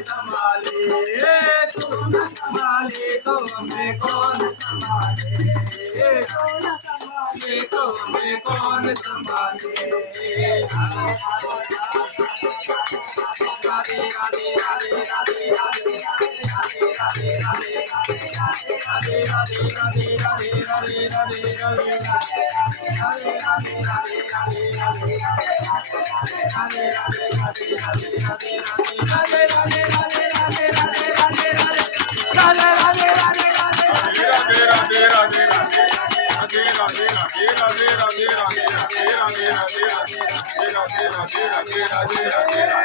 संभाले, तू न संभाले तो मैं कौन संभाले, कौन संभाले तो मैं कौन संभाले। राधे राधे राधे राधे राधे राधे राधे राधे राधे राधे राधे राधे राधे राधे राधे राधे राधे